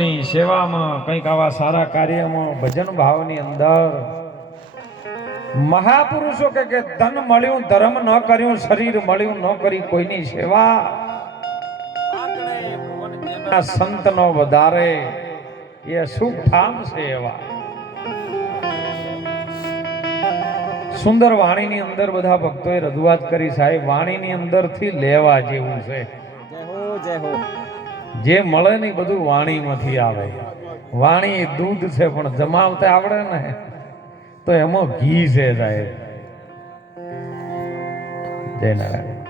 ની સેવામાં કંઈક આવા સારા કાર્યમાં ભજન ભાવની અંદર મહાપુરુષો કે ધન મળ્યું ધર્મ ન કર્યું શરીર મળ્યું ન કરી કોઈની સેવા સંત નો વધારે એ સુખ ઠામ છે એવા સુંદર વાણીની અંદર બધા ભક્તોએ રજૂઆત કરી સાહેબ વાણીની અંદરથી લેવા જેવું છે. જય હો જે મળે ને બધું વાણીમાંથી આવે. વાણી દૂધ છે પણ જમાવતા આવડે ને તો એમાં ઘી છે સાહેબ. જય નારાયણ.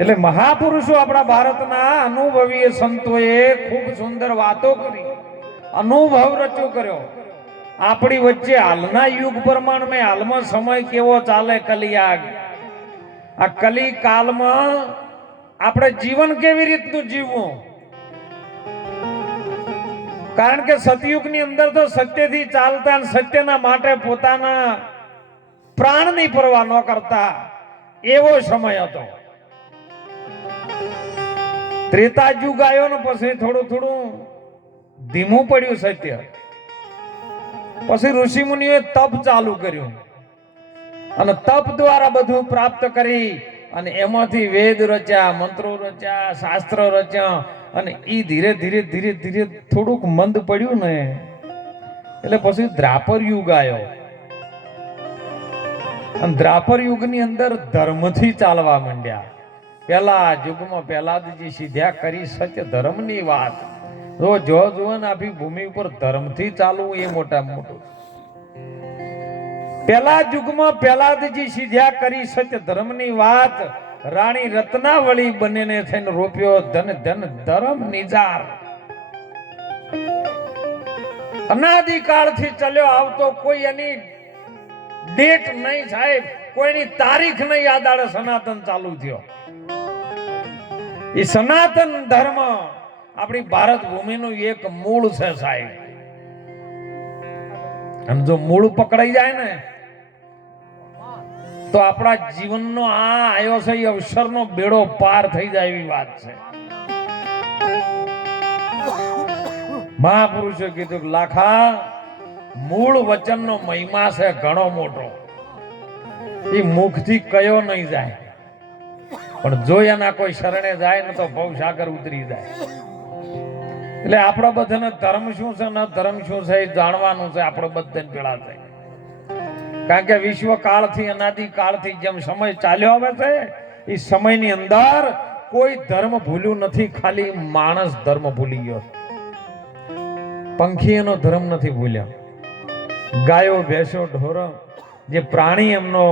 એટલે મહાપુરુષો આપણા ભારતના અનુભવી સંતોએ ખૂબ સુંદર વાતો કરી, અનુભવ રચો કર્યો. આપણી વચ્ચે હાલના યુગ પ્રમાણે હાલમાં સમય કેવો ચાલે, કલિયાગ. આ કલી કાલમાં આપણે જીવન કેવી રીતનું જીવવું? કારણ કે સતયુગની અંદર તો સત્યથી ચાલતા અને સત્યના માટે પોતાના પ્રાણની પરવા ન કરતા એવો સમય હતો. ત્રેતા યુગ આવ્યો ને પછી થોડું થોડું ધીમું પડ્યું સત્ય. પછી ઋષિ મુનિઓએ તપ ચાલુ કર્યું અને તપ દ્વારા બધું પ્રાપ્ત કરી અને એમાંથી વેદ રચ્યા, મંત્રો રચ્યા, શાસ્ત્ર રચ્યા અને એ ધીરે ધીરે ધીરે ધીરે થોડુંક મંદ પડ્યું ને એટલે પછી દ્રાપર યુગ આવ્યો. અને દ્રાપર યુગની અંદર ધર્મથી ચાલવા માંડ્યા. પેલા યુગમાં પહેલાદજી સીધ્યા કરી સત્ય ધર્મની વાત. જો ને આપી ભૂમિ ઉપર ધર્મથી ચાલવું એ મોટા મોટું. પેલા યુગમાં પહેલાદજી સીધ્યા કરી સત્ય ધર્મની વાત. રાણી રત્નાવળી બંનેને થઈને રોપ્યો ધન ધન ધર્મ નિજાર. અનાદિકાળથી ચાલ્યો આવતો કોઈ એની ડેટ નહીં સાહેબ, કોઈની તારીખ નહીં યાદ આવે, સનાતન ચાલુ થયો. એ સનાતન ધર્મ આપણી ભારત ભૂમિનું એક મૂળ છે સાહેબ. અને જો મૂળ પકડાઈ જાય ને તો આપણા જીવનનો આ આયો છે એ અવસરનો બેડો પાર થઈ જાય એવી વાત છે. મહાપુરુષે કીધું લાખા મૂળ વચનનો મહિમા છે ઘણો મોટો. એ મુખથી કયો નહીં જાય પણ જો એના કોઈ શરણે જાય ને તો ભવસાગર ઉતરી જાય. એટલે આપણા બધાને ધર્મ શું છે ને ધર્મ શું છે એ જાણવાનું છે. આપણે બધાને પેલા છે કારણ કે વિશ્વ કાળથી અનાદિ કાળથી જેમ સમય ચાલ્યો આવે છે એ સમયની અંદર કોઈ ધર્મ ભૂલ્યું નથી, ખાલી માણસ ધર્મ ભૂલી ગયો. પંખી એનો ધર્મ નથી ભૂલ્યા, ગાયો ભેંસો ઢોરો જે પ્રાણી એમનો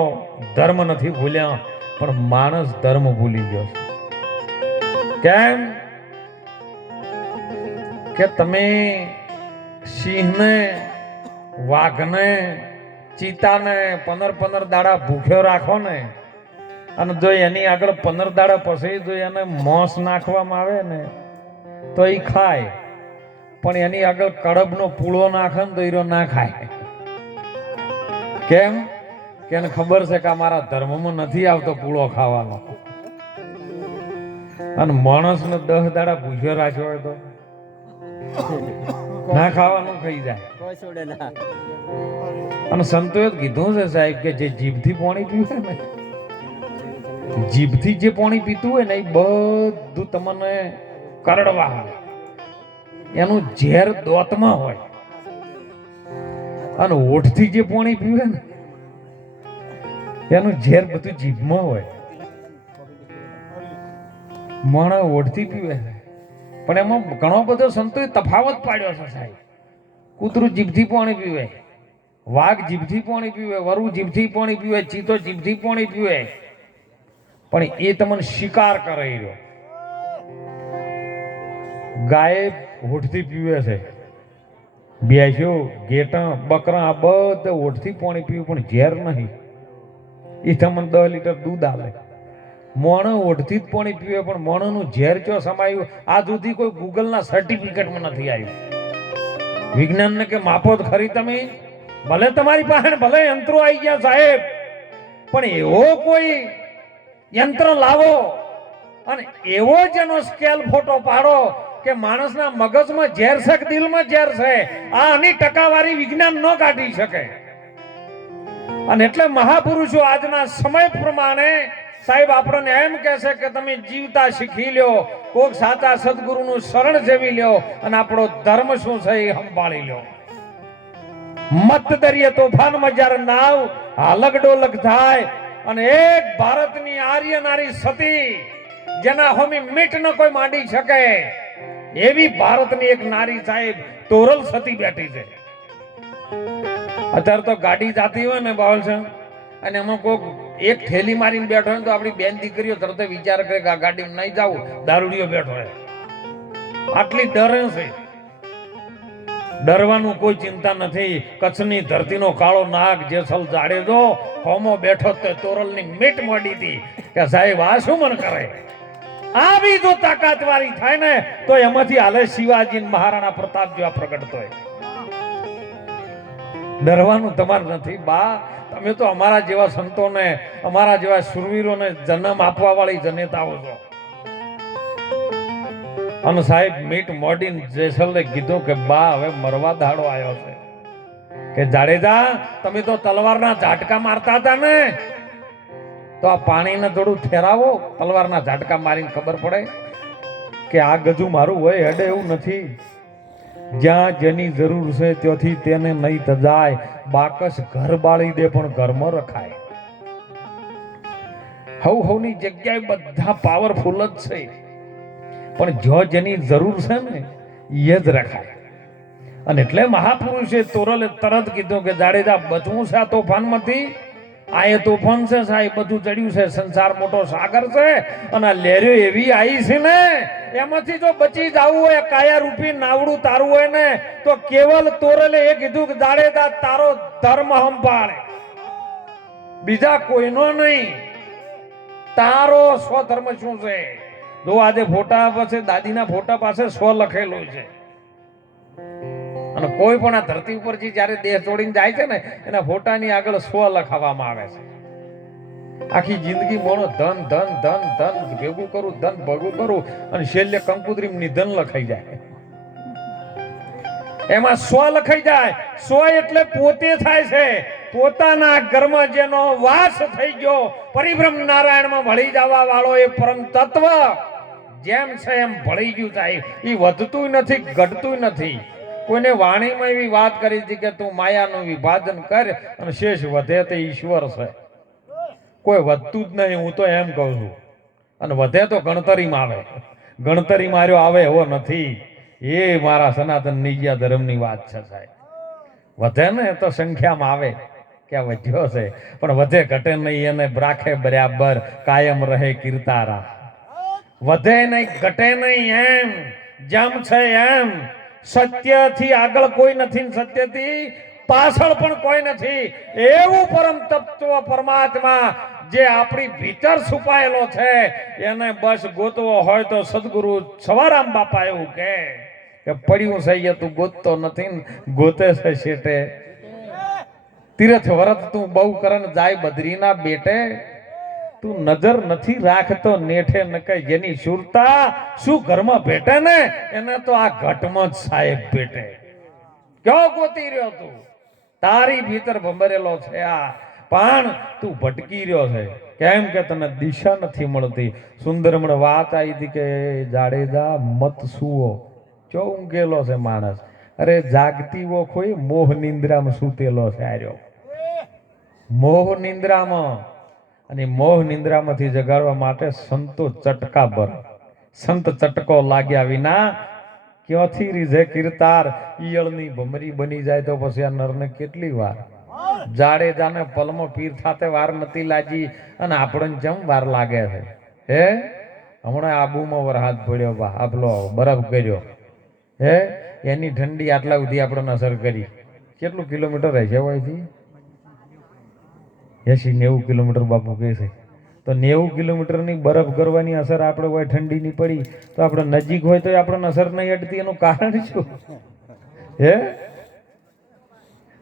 ધર્મ નથી ભૂલ્યા, પણ માણસ ધર્મ ભૂલી ગયો. કેમ કે તમે સિંહને, વાઘને, ચિતાને 15 દાડા ભૂખ્યો રાખો ને અને જો એની આગળ 15 દાડા પછી જો એને મોસ નાખવામાં આવે ને તો એ ખાય, પણ એની આગળ કડબનો પૂળો નાખે ને તો હીરો ના ખાય. કેમ કે એને ખબર છે કે અમારા ધર્મમાં નથી આવતો પૂળો ખાવાનો. અને માણસને 10 દાડા ભૂખ્યો રાખ્યો હોય તો ના ખાવાનું ખાઈ જાય. અને સંતોએ કીધું છે સાહેબ કે જે જીભથી પાણી પીવે ને, જીભથી જે પાણી પીતું હોય ને એ બધું તમને કરડવા આવે. એનું ઝેર દોતમાં હોય. અને હોઠથી જે પાણી પીવે ને એનું ઝેર બધું જીભમાં હોય. માણસ હોઠથી પીવે પણ એમાં ઘણો બધો સંતોએ તફાવત પાડ્યો છે સાહેબ. કૂતરું જીભથી પાણી પીવે, વાઘ જીભથી પાણી પીવે, વરુ જીભથી પાણી પીવે, ચીતો જીભથી પાણી પીવે, પણ એ તમને શિકાર કરે રહ્યો. ગાય હોઠથી પીવે છે, ભેંસો, ઘેટા, બકરા આ બધા હોઠથી પાણી પીવે પણ ઝેર નહીં. એ તમને 10 લીટર દૂધ આપે. મોણો હોઠથી જ પાણી પીવે પણ મોણોનું ઝેર ક્યાં સમાયું આ સુધી કોઈ ગૂગલના સર્ટિફિકેટમાં નથી આવ્યું. વિજ્ઞાનને કે માપો જ ખરી તમે. ભલે તમારી પાસે ભલે યંત્રો આવી ગયા સાહેબ, પણ એવો કોઈ યંત્ર લાવો અને એવો જ એનો સ્કેલ ફોટો પાડો કે માણસના મગજમાં ઝેર છે કે દિલમાં ઝેર છે, આ આની ટકાવારી વિજ્ઞાન ન કાઢી શકે. અને એટલે મહાપુરુષો આજના સમય પ્રમાણે સાહેબ આપણને એમ કહે છે કે તમે જીવતા શીખી લ્યો, કોક સાચા સદગુરુનું શરણ જેવી લ્યો અને આપણો ધર્મ શું છે એ સંભાળી લ્યો. મત દરિયે તોફાનમાં જ્યારે નાવ હાલક ડોલક થાય અને એક ભારતની આર્ય નારી સતી જેના હોમી મીટ ન કોઈ માંડી શકે એવી ભારતની એક નારી સાહેબ તોરલ સતી બેઠી છે. અત્યારે તો ગાડી જાતી હોય ને બાવલ છે અને એમાં કોઈક એક ઠેલી મારીને બેઠો હોય તો આપણી બેન દીકરીઓ તરત વિચાર કરે કે આ ગાડીમાં નહીં જાવું, દારૂડિયો બેઠો હોય. આટલી ડરે છે. ડરવાનું કોઈ ચિંતા નથી. કચ્છની ધરતીનો કાળો નાગ જેસલ જાડેજો હોમો બેઠો તે તોરલની મીટ મોડી હતી કે સાહેબ આ શું મન કરે. આ બી જો તાકાત વાળી થાય ને તો એમાંથી હાલે શિવાજી મહારાણા પ્રતાપ જેવા પ્રગટ થાય. ડરવાનું તમારે નથી બા. તમે તો અમારા જેવા સંતોને, અમારા જેવા શુરવીરોને જન્મ આપવા વાળી જનેતાઓ છો. અને સાહેબ મીટ મોડીને જેસલે કીધું કે બા હવે મરવા દાડો આવ્યો છે કે જાડેજા તમે તો તલવારના ઝાટકા મારતા હતા ને, તો આ પાણીને થોડું ઠેરાવો. તલવારના ઝાટકા મારીને ખબર પડે કે આ ગજુ મારું હોય હેડે એવું નથી. જ્યાં જેની જરૂર છે ત્યાંથી તેને નહીં તજાય. બાકસ ઘર બાળી દે પણ ઘરમાં રખાય. હવની જગ્યાએ બધા પાવરફુલ જ છે પણ જો જેની જરૂર છે ને એ જ રખાય. અને એટલે મહાપુરુષે તોરલે તરત કીધું કે જાડેજા બચવું છે આ તોફાનમાંથી. આ એ તોફાન છે સાહેબ, બધું ચડ્યું છે, સંસાર મોટો સાગર છે અને લહેરો એવી આવી છે ને એમાંથી જો બચી જવું હોય, કાયા રૂપી નાવડું તારવું હોય ને તો કેવલ તોરલે એ કીધું કે જાડેજા તારો ધર્મ સંભાળે, બીજા કોઈનો નહીં. તારો સ્વધર્મ શું છે? જો આજે ફોટા પાસે દાદીના ફોટા પાસે સ્વ લખેલું છે અને કોઈ પણ આ ધરતી ઉપરથી જયારે દેહ છોડીને જાય છે ને એના ફોટાની આગળ સ્વ લખાવવામાં આવે છે. આખી જિંદગી મોણો ધન ધન ધન ધન ભેગું કરું, ધન ભેગું કરું અને છેલ્લે કંકુત્રી નિધન લખાઈ જાય. એમાં સ્વ લખાઈ જાય. સ્વ એટલે પોતે થાય છે. પોતાના ઘરમાં જેનો વાસ થઈ ગયો, પરિબ્રહ્મ નારાયણમાં ભળી જવા વાળો એ પરમ તત્વ જેમ છે એમ ભળી ગયું સાહેબ. એ વધતું નથી, ઘટતું નથી. કોઈને વાણીમાં એવી વાત કરી હતી કે તું માયાનું વિભાજન કર અને શેષ વધે તે ઈશ્વર છે. કોઈ વધતું જ નહીં, હું તો એમ કહું છું. અને વધે તો ગણતરીમાં આવે. ગણતરી માર્યો આવે એવો નથી. એ મારા સનાતન નિજ્યા ધર્મની વાત છે સાહેબ. વધે ને તો સંખ્યામાં આવે કે આ વધ્યો છે, પણ વધે ઘટે નહીં. એને રાખે બરાબર, કાયમ રહે કીર્તારા. વધે નહીં, ઘટે નહીં, એમ જેમ છે એમ. સત્યથી આગળ કોઈ નથી, સત્યથી પાછળ પણ કોઈ નથી. એવું પરમ તત્વ પરમાત્મા જે આપણી ભીતર છુપાયેલો છે એને બસ ગોતવો હોય તો સદગુરુ સવારામ બાપા એવું કે પડ્યું છે તું ગોતતો નથી, ગોતે છે શેટે. તીરથ વરત તું બહુ કરન જાય બદ્રીના બેટે. તું નજર નથી રાખતો નેઠે ન કઈ. જેની સુરતા શું ઘરમાં ભેટે ને એને તો આ ઘટમાં જ સાહેબ ભેટે. ક્યો ગોતી રહ્યો તું? તારી ભીતર ભંભરેલો છે આ, પણ તું ભટકી રહ્યો છે. કેમ કે તને દિશા નથી મળતી. સુંદરમણ વાત આવી હતી કે જાડેજા મત સુવો. ચો ઊંઘેલો છે માણસ. અરે જાગતી વો કોઈ મોહ નિંદ્રામાં સૂતેલો છે આર્યો. મોહ નિંદ્રામાં. અને મોહ નિંદ્રામાંથી જગાડવા માટે સંતો ચટકા ભર. સંત ચટકો લાગ્યા વિના ક્યાંથી રીઝે કીર્તાર. ઈયળની ભમરી બની જાય તો પછી આ નરને કેટલી વાર. જાડેજાને પલમો પીર થાતે વાર નથી લાગી અને આપણને જેમ વાર લાગે છે. હે હમણાં આબુમાં વરસાદ પડ્યો, બા આપલો બરફ કર્યો. હે એની ઠંડી આટલા સુધી આપણને અસર કરી. કેટલું કિલોમીટર રહે છે અહીંથી? 80-90 કિલોમીટર બાપુ કહે છે. તો 90 કિલોમીટરની બરફ કરવાની અસર આપણે હોય ઠંડીની પડી તો આપણે નજીક હોય તો આપણને અસર નહીં અટતી. એનું કારણ શું? હે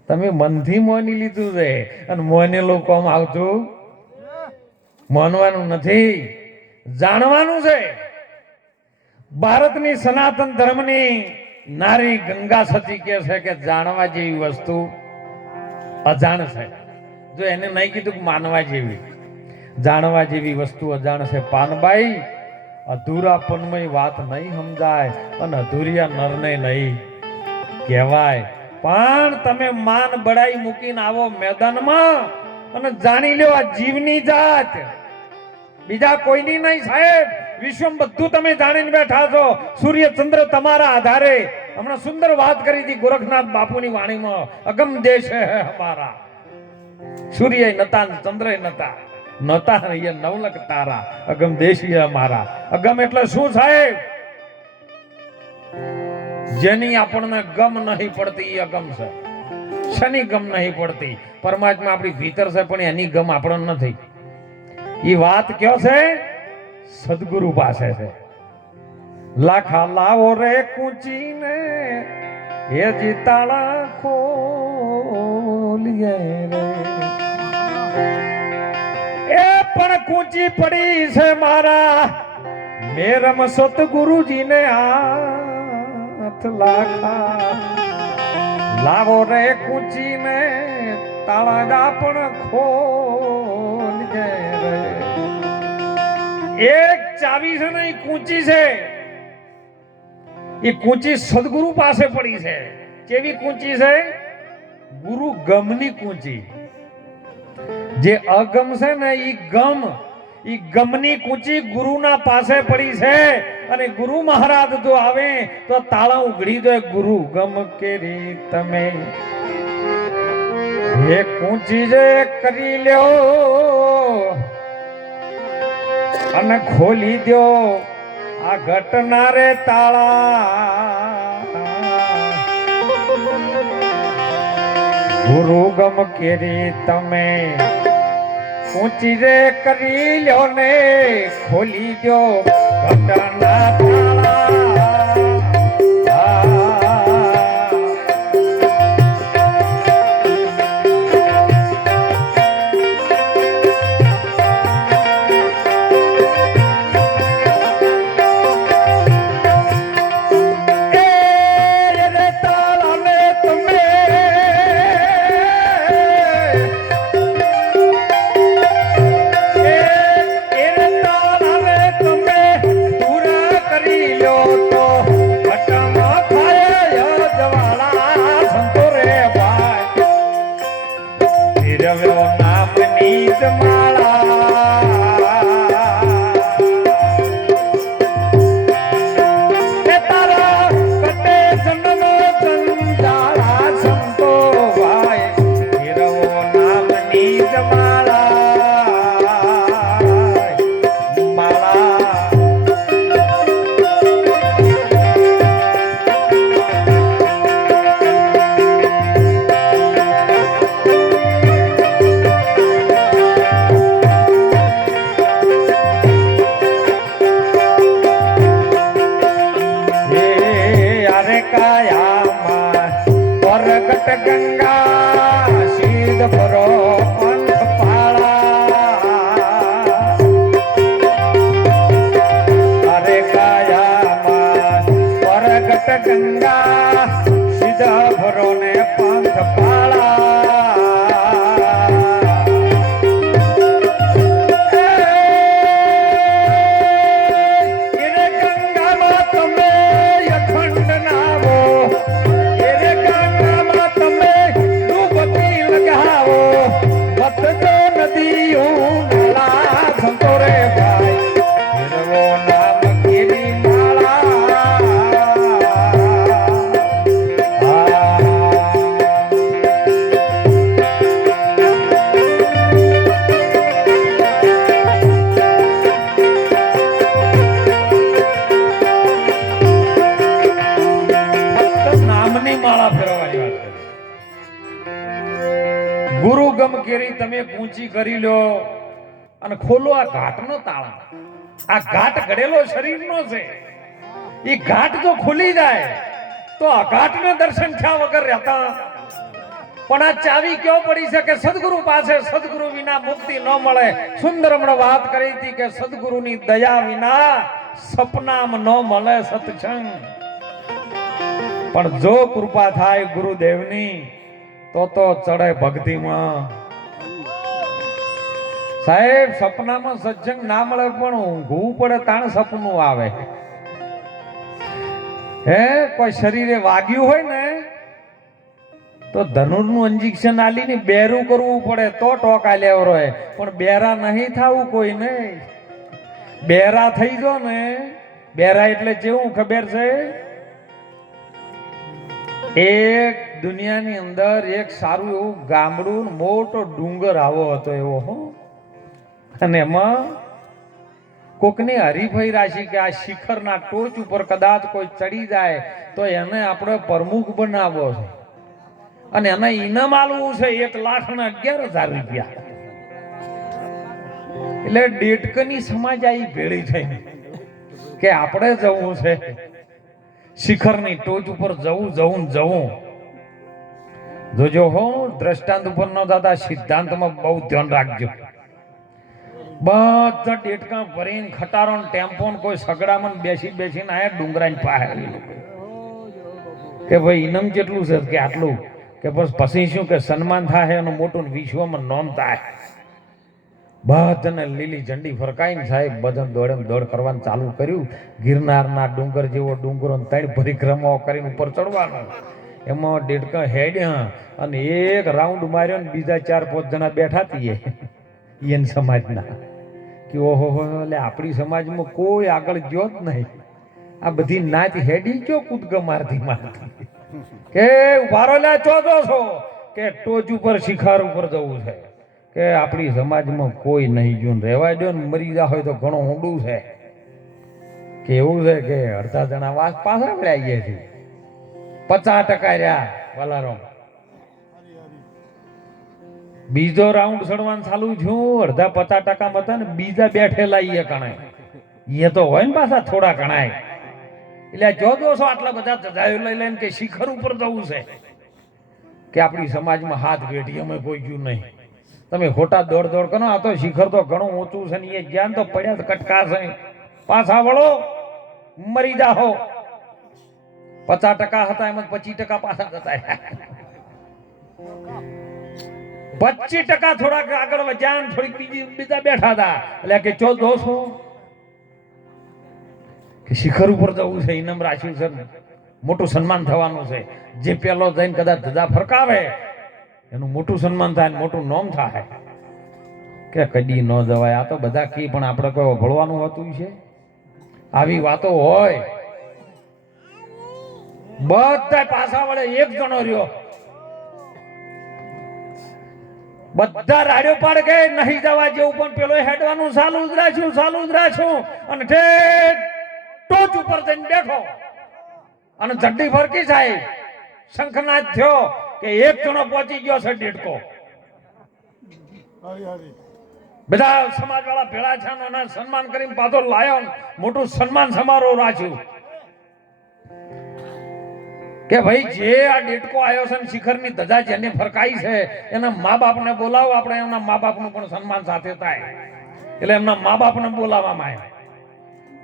તમે મનથી મોની લીધું છે અને મોનેલું કોમ આવતું માનવાનું નથી, જાણવાનું છે. ભારતની સનાતન ધર્મની નારી ગંગા સતી કહે છે કે જાણવા જેવી વસ્તુ અજાણ છે. જો એને નહીં કીધું કે માનવા જેવી, જાણવા જેવી વસ્તુ અજાણ છે. પાનબાઈ અધૂરાપનમય વાત નહીં સમજાય અને અધૂરિયા નરને નહીં કહેવાય. પણ તમે માન બડાઈ મૂકીને આવો મેદાનમાં અને જાણી લ્યો આ જીવની જાત બીજા કોઈની નહીં સાહેબ. વિશ્વમ બધું તમે જાણીને બેઠા છો. સૂર્ય ચંદ્ર તમારા આધારે. હમણાં સુંદર વાત કરી હતી ગોરખનાથ બાપુની વાણીમાં, અગમ દેશ હે હમારા. સૂર્ય નતા, ચંદ્ર નતા, નતા એ નવલક તારા. અગમ દેશ અમારા. અગમ એટલે શું સાહેબ? જેની આપણને ગમ નહીં પડતી એ અગમ છે. શની ગમ નહીં પડતી? પરમાત્મા આપણી ભીતર છે પણ એની ગમ આપણને નથી. એ વાત કયો છે? સદગુરુ પાસે છે. લાખા લાવો રે કૂંચીને એ જીતાળા ખોલીએ રે. એ પણ કૂંચી પડી છે મારા મેરમ સતગુરુજીને હાથ. લાખા લાવો રે કૂંચીને તાળા પણ ખોલીએ રે. એક ચાવી છે ને એ કૂંચી છે. એ કૂંચી સદગુરુ પાસે પડી છે. કેવી કૂંચી છે? ગુરુ ગમની કૂંચી. જે અગમ છે ને એ ગમની કૂંચી ગુરુના પાસે પડી છે. અને ગુરુ મહારાજ જો આવે તો તાળા ઉઘડી દે. ગુરુ ગમ કેરી તમે એ કૂંચી જે કરી લ્યો અને ખોલી દો આ ઘટનારે તાળા. ગુરુ ગમ કેરી તમે ઊંચી રે કરી લ્યો ને ખોલી દો ઘટના તાળા. ગંગા સીધ ભરો પંથ પાળા. અરે કાયામાં પરગટ ગંગા સીધા ભરો ને પંથ પાળા. ગુરુ ગમ કેરી તમે ઊંચી કરી લો અને ખોલો આ ઘાટનો તાળા. આ ઘાટ ઘડેલો શરીરનો છે. એ ઘાટ જો ખુલી જાય તો આ ઘાટને દર્શન થયા વગર રહેતા. પણ આ ચાવી ક્યાં પડી છે કે સદગુરુ પાસે. સદગુરુ વિના મુક્તિ ન મળે. સુંદર હમણાં વાત કરી હતી કે સદગુરુની દયા વિના સપનામાં ન મળે સત્સંગ, પણ જો કૃપા થાય ગુરુદેવની તો ચડે ભક્તિમાં. સાહેબ સપનામાં સત્સંગ ના મળે પણ ઊંઘવું પડે તાણ સપનું આવે. હે કોઈ શરીરે વાગ્યું હોય ને તો ધનુરનું ઇન્જેક્શન આલીને બેરું કરવું પડે તો ટોકા લેવો હોય, પણ બેરા નહીં થાવું કોઈ નહીં. બેરા થઈ જો ને, બેરા એટલે કેવું ખબર છે? એક દુનિયાની અંદર એક સારું એવું ગામડું મોટો ડુંગર આવો હતો એવો હો, અને એમાં કોકની હરીફાઈ રાશી કે આ શિખરના ટોચ ઉપર કદાચ કોઈ ચડી જાય તો એને આપણે પ્રમુખ બનાવવો છે, અને એને ઇનામ આલવું છે 1,11,000 રૂપિયા. એટલે ડેટકની સમાજ આવી ભેળી થઈ કે આપણે જવું છે શિખરની ટોચ ઉપર, જવું. જોજો હો, દ્રષ્ટાંત ઉપર ન દાદા, સિદ્ધાંતમાં બહુ ધ્યાન રાખજો. બધા ડેટકા ભરીને ખટારો ટેમ્પો કોઈ સગડામાં બેસીને આયા ડુંગરાની પાસે કે ભાઈ ઇનામ કેટલું છે કે આટલું, કે પછી શું કે સન્માન થાય એનું મોટું વિશ્વમાં નોંધ થાય. બધાને લીલી ઝંડી ફરકાઈને સાહેબ બધા દોડ કરવાનું ચાલુ કર્યું. ગિરનારના ડુંગર જેવો ડુંગરો 3 પરિક્રમાઓ કરીને ઉપર ચડવાનું. એમાં ડેટકા હેડ્યા અને એક રાઉન્ડ માર્યો ને બીજા 4-5 જણા બેઠા હતી એન સમાજના કે ઓહો એટલે આપણી સમાજમાં કોઈ આગળ ગયો જ નહીં. આ બધી નાચ હેડી ગયો કૂદકા મારતી કે ઉભારો લે ચોદો છો કે ટોચ ઉપર શિખર ઉપર જવું છે, કે આપણી સમાજમાં કોઈ નહીં ગયું. રહેવા દો ને, મરી જા હોય તો ઘણું ઊંડું છે. કે એવું છે કે અડધા જણા વાસ પાછા વળ્યા ગયા છે, 50% રહ્યા વલારો. બીજો રાઉન્ડ ચડવાનું ચાલુ થયું, અડધા 50% હતા ને બીજા બેઠેલા એ કણાય, એ તો હોય ને પાછા થોડા કણાય. એટલે જો છો આટલા બધા જજાયો લઈ લઈને કે શિખર ઉપર જવું છે, કે આપણી સમાજમાં હાથ વેઠી અમે કોઈ ગયું નહીં. તમે ખોટા દોડ કરો, આ તો શિખર તો ઘણું ઊંચું છે ને એ જ્ઞાન તો પડ્યા કટકા છે, પાછા વળો મરી જાઓ. 50% હતા એમાં 25% પાછા જતા, 25% થોડાક આગળ વધ્યા, થોડીક બીજા બેઠા હતા. એટલે કે ચો દોસો કે શિખર ઉપર જવું છે, ઇનામ રાખ્યું છે, મોટું સન્માન થવાનું છે. જે પેલો જઈને કદાચ ધજા ફરકાવે એનું મોટું સન્માન થાય, મોટું નામ થાય. કે કદી ન જવાય. આ તો બધા કી પણ આપણે કોઈ ભળવાનું હતું છે? આવી વાતો હોય. બધા પાછા વળે, એક જણો રહ્યો. બધા રાડ્યો પાડ ગઈ નહીં જવા જેવું, પણ પેલો હેડવાનું ચાલુ જ રાખ્યું અને ઠેઠ ટોચ ઉપર જઈને બેઠો અને ઝડ્ડી ફરકી સાહેબ શંખનાદ થયો કે એક જણો પહોંચી ગયો છે ડેટકો. બધા સમાજ વાળા ભેળા છે, સન્માન કરીને પાછો લાયો, મોટું સન્માન સમારોહ રાખ્યું. કે ભાઈ જે આ ડેટકો આવ્યો છે ને શિખરની ધજા જેને ફરકાઈ છે એના મા બાપને બોલાવો, આપણે એમના મા બાપનું પણ સન્માન સાથે થાય. એટલે એમના મા બાપને બોલાવવામાં આવ્યા.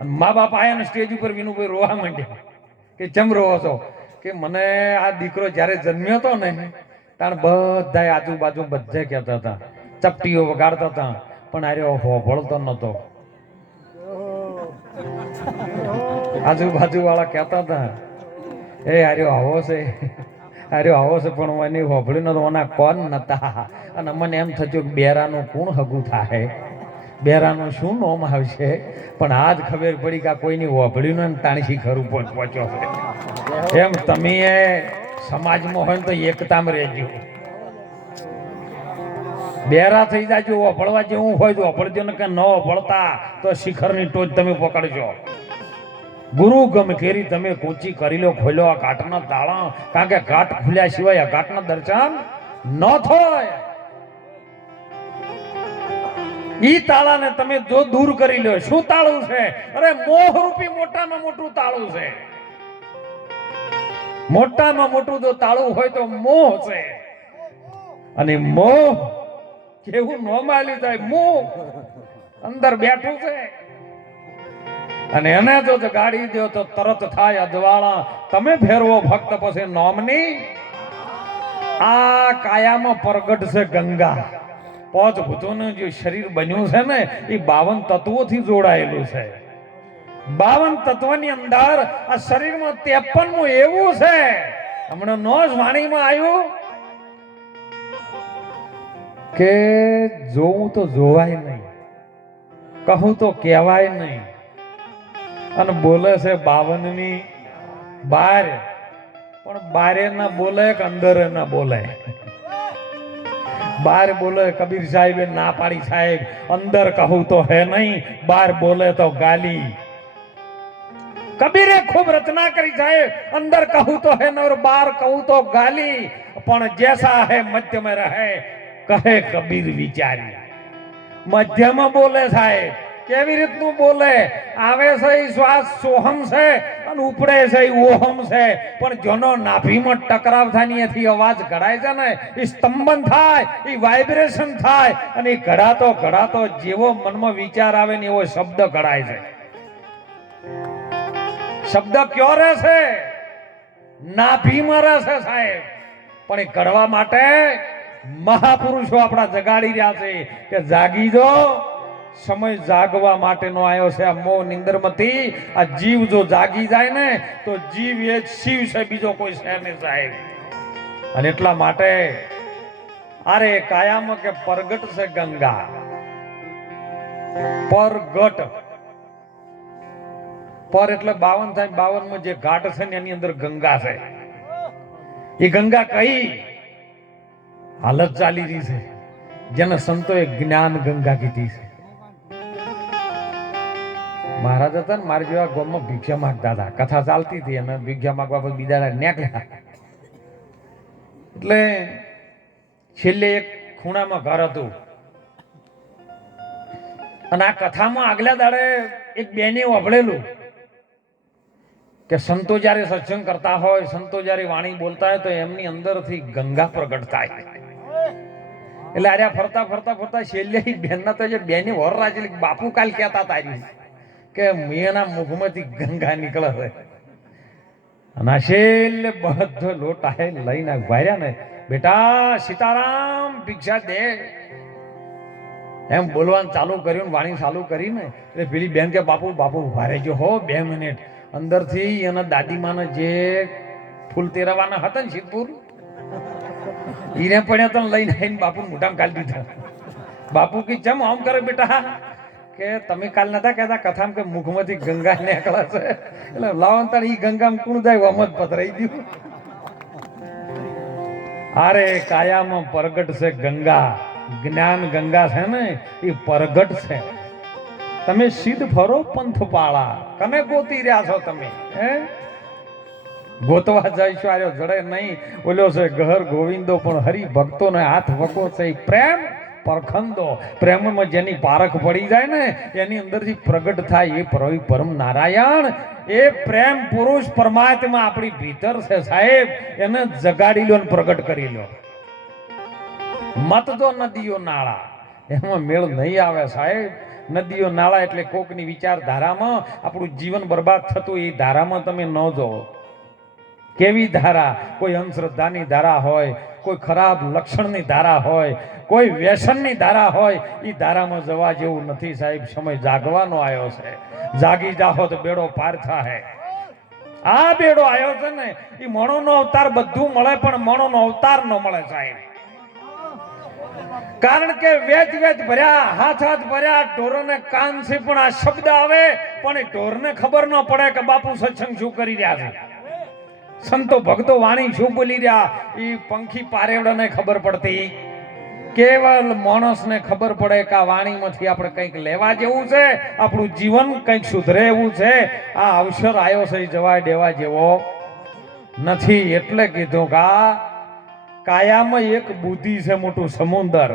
અને મા બાપ આયા ને સ્ટેજ ઉપર વિનુભાઈ રોવા માંડ્યા કે ચમ રોવો છો? કે મને આ દીકરો જ્યારે જન્મ્યો હતો ને ત્યારે બધા આજુબાજુ બધે કહેતા હતા, ચપટીઓ વગાડતા હતા, પણ આર્યો હોભળતો નતો. આજુબાજુ વાળા કહેતા હતા એ આર્યો આવો છે, પણ મને હોભળ્યું નતો, ઓના કોણ નતા. અને મને એમ થતું કે બેરાનું કોણ હગું થાય, બેરાનું શું નોમ આવશે. પણ આજ ખબર પડી કે કોઈની હોભળ્યું ને તાણી શિખર ઉપર પહોંચ્યો છે. એમ તમે સમાજમાં હોય ને તો એકતામાં રહેજો, બેરા થઈ જાજો. હોભળવા જેવું હોય તો હોભળજો ને, કે ન હોભળતા તો શિખરની ટોચ તમે પકડજો. ગુરુ ગમ કેરી તમે કૂંચી કરી લો, ખોલ્યો આ ઘાટના તાળા, કારણ કે ઘાટ ખુલ્યા સિવાય આ ઘાટના દર્શન ન થાય. ઈ તાળાને તમે જો દૂર કરી લો. શું તાળું છે? અરે મોહ રૂપી મોટામાં મોટું તાળું છે. મોટામાં મોટું જો તાળું હોય તો મોહ છે. અને મોહ કેવું ન માલી જાય, મોહ અંદર બેઠું છે. અને એને જો જગાડી દો તો તરત થાય અજવાળા. તમે ફેરવો ભક્ત પછી નોમની. આ કાયામાં પ્રગટ છે ગંગા. પાંચ ભૂતોનું જે શરીર બન્યું છે ને એ 52 તત્વોથી જોડાયેલું છે. 52 તત્વની અંદર આ શરીરમાં 53મું એવું છે. હમણાં નો જ વાણીમાં આવ્યું કે જોવું તો જોવાય નહીં, કહું તો કહેવાય નહીં, અને બોલે છે 52ની બાર, પણ બારે ના બોલે કે અંદર ના બોલે. બાર બોલે કબીર સાહેબ ના પાડી સાહેબ, અંદર કહું તો હે નહીં, બાર બોલે તો ગાલી. કબીરે ખૂબ રચના કરી સાહેબ, અંદર કહું તો હે और बार कहूं तो गाली, પણ जैसा है मध्य में रहे કહે કબીર વિચારી. મધ્યમાં બોલે સાહેબ. કેવી રીતનું બોલે? આવે છે એ શ્વાસ સોહમ છે અને ઉપડે છે એ ઓહમ છે, પણ જેનો નાભીમાં ટકરાવ થાય એથી અવાજ ઘડાય છે ને એ સ્તંભન થાય, એ વાઇબ્રેશન થાય, અને એ ઘડાતો જેવો મનમાં વિચાર આવે ને એવો શબ્દ ઘડાય છે. શબ્દ ક્યો રહે છે? નાભીમાં રહે છે સાહેબ. પણ એ ઘડવા માટે મહાપુરુષો આપણા જગાડી રહ્યા છે કે જાગી જો, સમય જાગવા માટેનો આવ્યો છે. આ મોહ નિંદરમાંથી આ જીવ જો જાગી જાય ને તો જીવ એ શિવ છે, બીજો કોઈ છે નહીં સાહેબ. અને એટલા માટે અરે કાયામાં કે પ્રગટ છે ગંગા. પરગટ, પર એટલે 52 થાય, 52માં જે ઘાટ છે ને એની અંદર ગંગા છે. એ ગંગા કઈ હાલત ચાલી રહી છે જેને સંતોએ જ્ઞાન ગંગા કીધી છે. મહારાજ હતા ને મારી જેવા ગામમાં ભિક્ષા માંગતા હતા, કથા ચાલતી હતી અને ભિક્ષા માંગવા પછી બીજા નીકળ્યા. એટલે છેલ્લે એક ખૂણામાં ઘર હતું અને આ કથામાં આગલા દાડે એક બેને વભળેલું કે સંતો જયારે સત્સંગ કરતા હોય, સંતો જયારે વાણી બોલતા હોય તો એમની અંદરથી ગંગા પ્રગટ થાય. એટલે આર્યા ફરતા છેલ્લે બેનના તો જે બેની વર રાજેલી બાપુ કાલ કહેતા તારી કે મેના મુખમાંથી ગંગા નીકળે છે. અને છેલ્લે બધો લોટા લઈને ભાર્યા ને, બેટા સીતારામ ભિક્ષા દે એમ બોલવાનું ચાલુ કર્યું, વાણી ચાલુ કરીને એટલે પેલી બેન કે બાપુ ઉભા રહેજો હો 2 મિનિટ. અંદરથી એના દાદીમાને જે ફૂલ તેરવાના હતા ને સિદ્ધપુર ઈને પડ્યા તો લઈને આવીને બાપુ મોઢામાં કાઢી દીધા. બાપુ કી ચમ આમ કરે બેટા? કે તમે કાલ નતા કહેતા કથામાં કે મુખમાંથી ગંગા નીકળે છે, એટલે લાવન તાર ઈ ગંગામાં કોણ જાય અમત પતરાઈ દીધું. અરે કાયામાં પ્રગટ છે ગંગા. જ્ઞાન ગંગા છે ને એ પ્રગટ છે. તમે સિદ્ધ ફરો પંથ પાળા, કને ગોતી રહ્યા છો તમે? ગોતવા જઈશું આર્યો જડે નહીં. ઓલ્યો છે ઘર ગોવિંદો પણ હરિ ભક્તોને હાથ વકો છે પ્રેમ પરખંદો. પ્રેમમાં જેની પારખ પડી જાય ને એની અંદરથી પ્રગટ થાય એ પરમ નારાયણ. એ પ્રેમ પુરુષ પરમાત્મા આપણી ભીતર છે સાહેબ. એને જગાડી લો ને પ્રગટ કરી લો. મત તો નદીઓ નાળા એમાં મેળ નહીં આવે સાહેબ. નદીઓ નાળા એટલે કોકની વિચારધારામાં આપણું જીવન બરબાદ થતું, એ ધારામાં તમે ન જોવો. કેવી ધારા? કોઈ અંધશ્રદ્ધાની ધારા હોય, કોઈ ખરાબ લક્ષણની ધારા હોય, કોઈ વ્યસનની ધારા હોય. એ ધારામાં જવા જેવું નથી સાહેબ. સમય જાગવાનો આવ્યો છે. જાગી જાહો તો બેડો પાર થાય. આ બેડો આવ્યો છે ને એ મણોનો અવતાર બધું મળે, પણ મણોનો અવતાર ન મળે સાહેબ. કારણ કે વેચ ભર્યા, હાથ ભર્યા, ઢોરોને કાન છે પણ આ શબ્દ આવે પણ એ ઢોરને ખબર ન પડે કે બાપુ સત્સંગ શું કરી રહ્યા છે, સંતો ભક્તો વાણી શું બોલી રહ્યા. એ પંખી પારેવડાને ખબર પડતી, કેવલ માણસને ખબર પડે કે આ વાણીમાંથી આપણે કંઈક લેવા જેવું છે, આપણું જીવન કંઈક સુધરે એવું છે. આ અવસર આવ્યો છે એ જવા દેવા જેવો નથી. એટલે કીધું કે આ કાયામાં એક બુદ્ધિ છે મોટું સમુદર.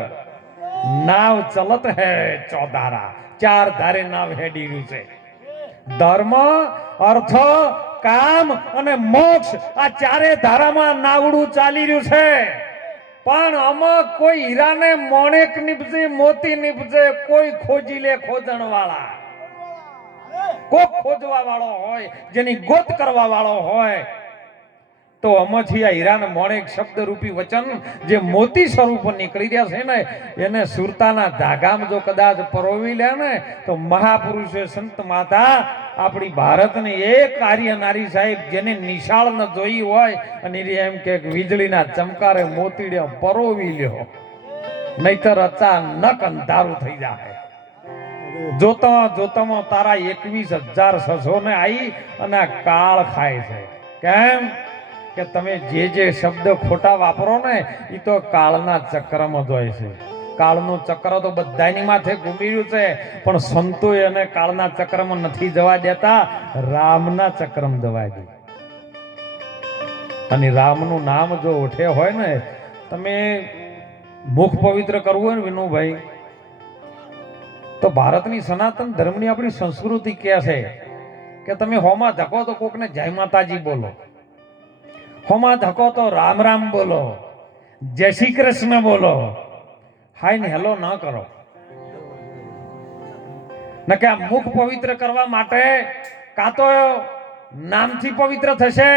નાવ ચલત હે ચોધારા, 4 ધારે નાવ હેડી રહ્યું છે. ધર્મ, અર્થ, કામ અને મોક્ષ આ 4 ધારામાં નાવડું ચાલી રહ્યું છે. પણ આમાં કોઈ હીરાને મોણેક નીપજે, મોતી નીપજે, કોઈ ખોજી લે ખોજણ વાળા. કોક ખોજવા વાળો હોય, જેની ગોત કરવા વાળો હોય, તો આમાંથી આ હીરાને મોણેક શબ્દ રૂપી વચન જે મોતી સ્વરૂપ નીકળી રહ્યા છે ને, એને સુરતાના ધાગામાં જો કદાચ પરોવી લે ને, તો મહાપુરુષે સંત માતા આપણી ભારતની એક આર્ય નારી સાહેબ જેને નિશાળ ન જોઈ હોય અને એમ કે વીજળીના ચમકારે મોતીડે પરોવી લ્યો, નહીતર અચાનક અંધારું થઈ જાય. જોતા જોતામાં તારા 21,600 ને આવી અને કાળ ખાય છે. કેમ કે તમે જે જે શબ્દ ખોટા વાપરો ને, એ તો કાળના ચક્રમાં જ હોય છે. કાળનું ચક્ર તો બધાની માથે ઘૂમી રહ્યું છે, પણ સંતો એને કાળના ચક્રમાં નથી જવા દેતા, રામના ચક્રમાં જવા દે. અને રામનું નામ જો ઉઠે હોય ને, તમે મુખ પવિત્ર કરવું હોય ને વિનુભાઈ, તો ભારતની સનાતન ધર્મની આપણી સંસ્કૃતિ કહે છે કે તમે હોમાં ધકો તો કોકને જય માતાજી બોલો, હોમાં ધકો તો રામ રામ બોલો, જય શ્રી કૃષ્ણ બોલો, હાય ને હેલો ન કરો. ન કે આ મુખ પવિત્ર કરવા માટે કાં તો નામથી પવિત્ર થશે,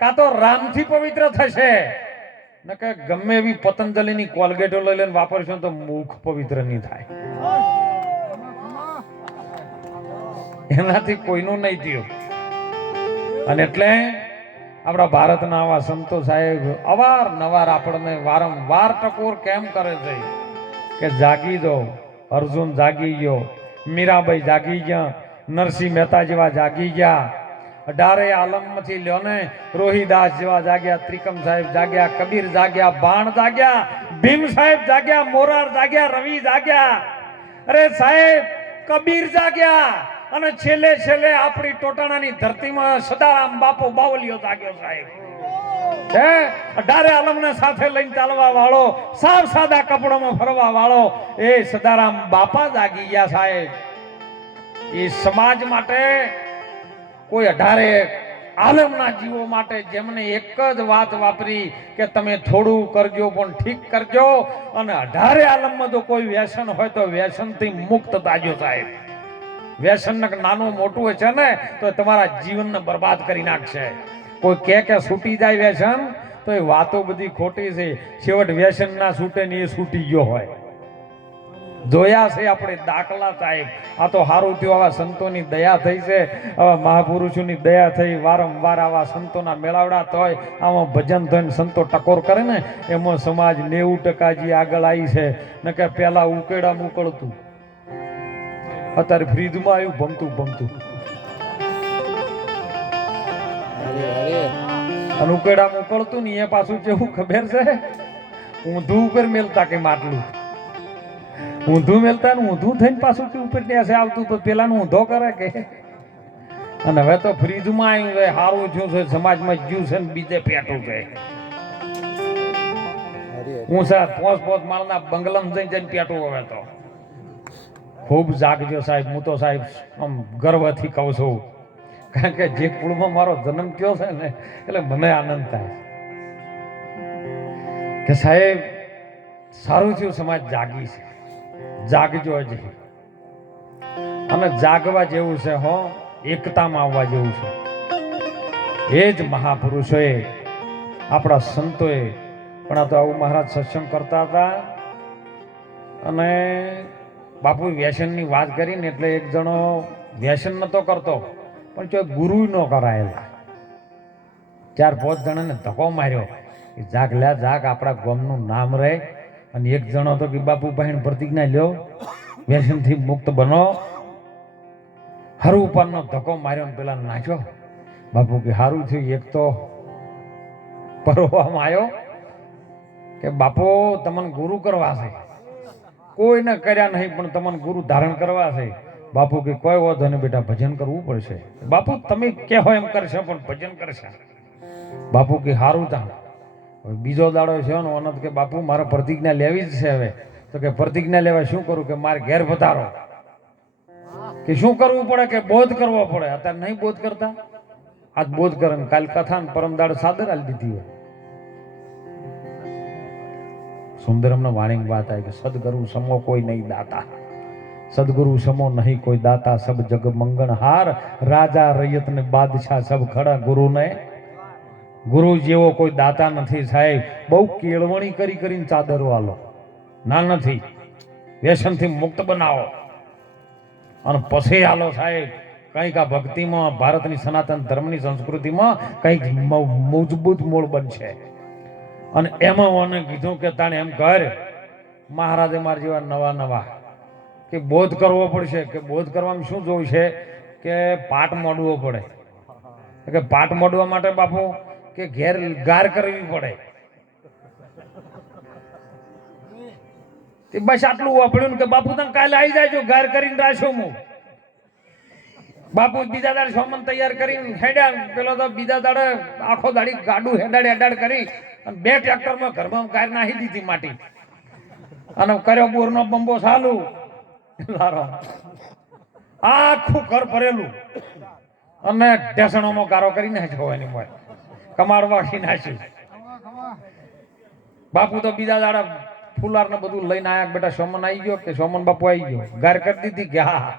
કાં તો રામથી પવિત્ર થશે. ન કે ગમે એવી પતંજલિની કોલગેટો લઈ લઈને વાપરશો તો મુખ પવિત્ર નહીં થાય, એનાથી કોઈનું નહીં થયું. અને એટલે આપણા ભારતના આવા સંતો સાહેબ અવારનવાર આપણને વારંવાર ટકોર કેમ કરે છે કે જાગી દો. અર્જુન જાગી ગયો, મીરાબાઈ જાગી ગયા, નરસિંહ મહેતા જેવા જાગી ગયા, 18 આલમમાંથી લ્યો ને, રોહિદાસ જેવા જાગ્યા, ત્રિકમ સાહેબ જાગ્યા, કબીર જાગ્યા, બાણ જાગ્યા, ભીમ સાહેબ જાગ્યા, મોરાર જાગ્યા, રવિ જાગ્યા. અરે સાહેબ કબીર જાગ્યા અને છેલ્લે છેલ્લે આપણી ટોટાણાની ધરતીમાં સદારામ બાપુ બાવલિયો જાગ્યો સાહેબ. 18 આલમને સાથે લઈને ચાલવા વાળો, સાવ સાદા કપડામાં ફરવા વાળો એ સદારામ બાપા જાગી ગયા સાહેબ. એ સમાજ માટે, કોઈ 18 આલમના જીવો માટે જેમને એક જ વાત વાપરી કે તમે થોડું કરજો પણ ઠીક કરજો, અને 18 આલમમાં જો કોઈ વ્યસન હોય તો વ્યસનથી મુક્ત થાજો સાહેબ. વ્યસન નાનું મોટું હોય છે ને તો તમારા જીવનને બરબાદ કરી નાખશે. કોઈ કે છૂટી જાય વ્યસન તો એ વાતો બધી ખોટી છે. છેવટ વ્યસન ના છૂટે ને એ છૂટી ગયો હોય. જોયા છે આપણે દાખલા સાહેબ. આ તો સારું થયું આવા સંતોની દયા થઈ છે, આવા મહાપુરુષોની દયા થઈ. વારંવાર આવા સંતોના મેળાવડા થાય, આમાં ભજન થઈને સંતો ટકોર કરે ને, એમાં સમાજ 90% જે આગળ આવી છે. ને કે પેલા ઉકેડા મોકલતું, અત્યારે ફ્રીજમાં આવ્યું ભમતું ભમતું. અને ઉકેડા મોકલતું ને એ પાછું કેવું ખબર છે, ઊંધું ઉપર મેલતા કે માટલું ઊંધું મેલતા ને ઊંધું થઈને પાછું કે ઉપર ત્યાં આવતું તો પેલાનું ઊંધો કરે કે. અને હવે તો ફ્રીજમાં આવ્યું છે, સારું થયું છે, સમાજમાં જ્યું છે ને બીજે પેટું છે. હું સાહેબ 5 માળના બંગલામાં જઈને પેટું. હવે તો ખૂબ જાગજો સાહેબ. હું તો સાહેબ આમ ગર્વથી કહું છું, કારણ કે જે કુળમાં મારો જન્મ થયો છે ને, એટલે મને આનંદ થાય કે સાહેબ સારું થયું સમાજ જાગી છે. જાગજો હજી, અને જાગવા જેવું છે હો, એકતામાં આવવા જેવું છે. એ જ મહાપુરુષોએ, આપણા સંતોએ પણ આ તો આવું મહારાજ સત્સંગ કરતા હતા. અને બાપુ વ્યસનની વાત કરીને એટલે એક જણો વ્યસન નતો કરતો પણ જો ગુરુ ન કરાયેલા, 4-5 જણાને ધક્કો માર્યો કે જાગ લે જાગ, આપણા ગામનું નામ રહે. અને એક જણો તો કે બાપુ પાસે પ્રતિજ્ઞા લ્યો, વ્યસનથી મુક્ત બનો. હરું ઉપરનો ધક્કો માર્યો ને પેલા નાખ્યો. બાપુ કે સારું થયું એક તો પરોવામાં આવ્યો કે બાપુ તમને ગુરુ કરવા છે, કોઈને કર્યા નહીં પણ તમને ગુરુ ધારણ કરવા છે. બાપુ કે કોઈ વાંધો નહીં બેટા, ભજન કરવું પડશે. બાપુ તમે કહો એમ કરશે પણ ભજન કરશે. બાપુ કે સારું તા. બીજો દાડો છે ને અનંત કે બાપુ મારે પ્રતિજ્ઞા લેવી જ છે. હવે તો કે પ્રતિજ્ઞા લેવા શું કરું કે મારે ઘેર પધારો. કે શું કરવું પડે કે બોધ કરવો પડે. અત્યારે નહીં બોધ કરતા, આજ બોધ કરે ને કાલ કથા ને પરમ દાડે સાદર આલી દીધી હોય. સુંદરમનો વાણી વાત આવી કે સદગુરુ સમો કોઈ નહીં દાતા. સદગુરુ સમો નહીં કોઈ દાતા સબ જગ મંગણહાર રાજા રૈયત ને બાદશાહ સબ ખડા ગુરુને ગુરુ જેવો કોઈ દાતા નથી સાહેબ બહુ કેળવણી કરીને ચાદરો આલો ના નથી વ્યસનથી મુક્ત બનાવો અને પછી આલો સાહેબ કંઈક આ ભક્તિમાં ભારતની સનાતન ધર્મની સંસ્કૃતિમાં કંઈક મજબૂત મૂળ બનશે અને એમાં મને કીધું કે તાણે એમ કર મહારાજે મારા જેવા નવા નવા કે બોધ કરવો પડશે કે બોધ કરવામાં શું જોવું છે કે પાઠ મોડવો પડે કે પાઠ મોડવા માટે બાપુ કે ઘેર ગાર કરવી પડે બસ આટલું વાપર્યું કે બાપુ તમે કાલે આવી જાય ગાર કરીને રાખ્યો હું બાપુ બીજા દાડે સોમન તૈયાર કરીને હેડ્યા પેલો તો બીજા દાડે આખો દાડી ગાડું હેડાડ કરી અને 2 ટ્રેક્ટરમાં ઘરમાં ગાર નાખી દીધી માટી અને કર્યો બોરનો બંબો ચાલુ આખું ઘર ભરેલું અને ઢેસણોમાં ગારો કરી નાખ્યો એની મોય કમાડ વાળી નાખ્યું બાપુ તો બીજા દાડા ફુલાર ને બધું લઈને આયા બેટા સોમન આવી ગયો કે સોમન બાપુ આવી ગયો ગાર કરી દીધી કે હા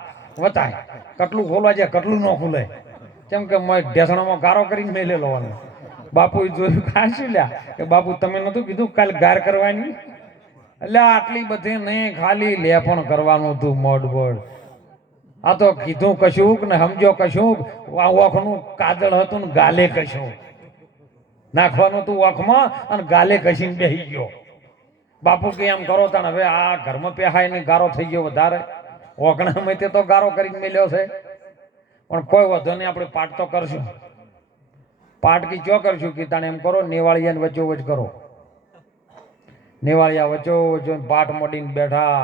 વતાય કટલું ખોલવા જાય કટલું ન ખુલે કેમ કે ઢેસણોમાં ગારો કરીને મેલેલો બાપુ જોયું ખાશું લ્યા કે બાપુ તમે નતું કીધું કાલે ગાર કરવાની એટલે આટલી બધી નહીં ખાલી લેપણ કરવાનું હતું મોડ બોડ આ તો કીધું કશુંક ને સમજો કશુંક ઓખનું કાજળ હતું ને ગાલે કશું નાખવાનું હતું ઓખમાં અને ગાલે કશીને બેસી ગયો બાપુ કે એમ કરો તાણ હવે આ ઘરમાં પેહાય ને ગારો થઈ ગયો વધારે ઓગણામાં તે તો ગારો કરીને મેલ્યો છે પણ કોઈ વધુ નહીં આપણે પાઠ તો કરશું પાઠ કી ચો કરશું કે તાણે એમ કરો નેવાળિયાને વચ્ચોવચ કરો નેવાળિયા વચ્ચો પાઠ મોડીને બેઠા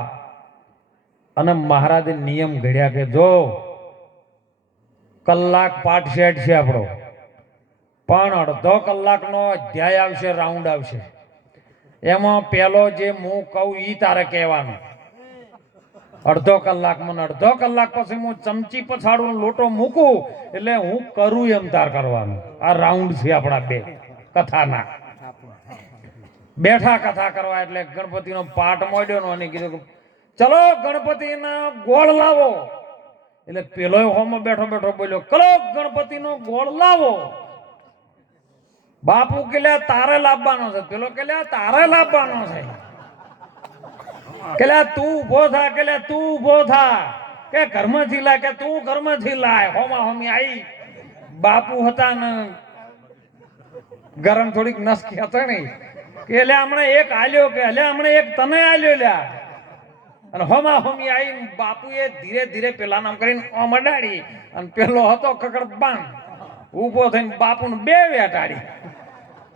અને મહારાજે નિયમ ઘડ્યા કે જો કલાક પાઠ સેટ છે આપણો પણ અડધો કલાકનો અધ્યાય આવશે રાઉન્ડ આવશે એમાં પેલો જે હું કહું ઈ તારે કહેવાનું અડધો કલાકમાં અડધો કલાક પછી હું ચમચી પછાડું લોટો મૂકું એટલે હું કરું એમ તાર કરવાનું આ રાઉન્ડ છે આપણા 2 કથાના બેઠા કથા કરવા એટલે ગણપતિનો પાઠ મોડ્યો અને કીધું ચલો ગણપતિના ગોળ લાવો એટલે પેલો હોમાં બેઠો બેઠો બોલ્યો ચલો ગણપતિનો ગોળ લાવો બાપુ કે તારે લાવવાનો છે પેલો કે તારે લાવવાનો છે કે તું ઉભો થા કે તું ઉભો થા કે ઘરમાંથી લાય કે તું ઘરમાંથી લાય હોમા હોમી આવી બાપુ હતા ને ગરમ થોડીક નસકી હતા ને કે હમણાં એક આલ્યો કે હમણાં એક તને આલ્યો લ્યા અને હોમા હોમી આવી બાપુએ ધીરે ધીરે પેલા નામ કરીને અડાડી અને પેલો હતો કકડ બાંગ ઉભો થઈને બાપુને 2 વેટાડી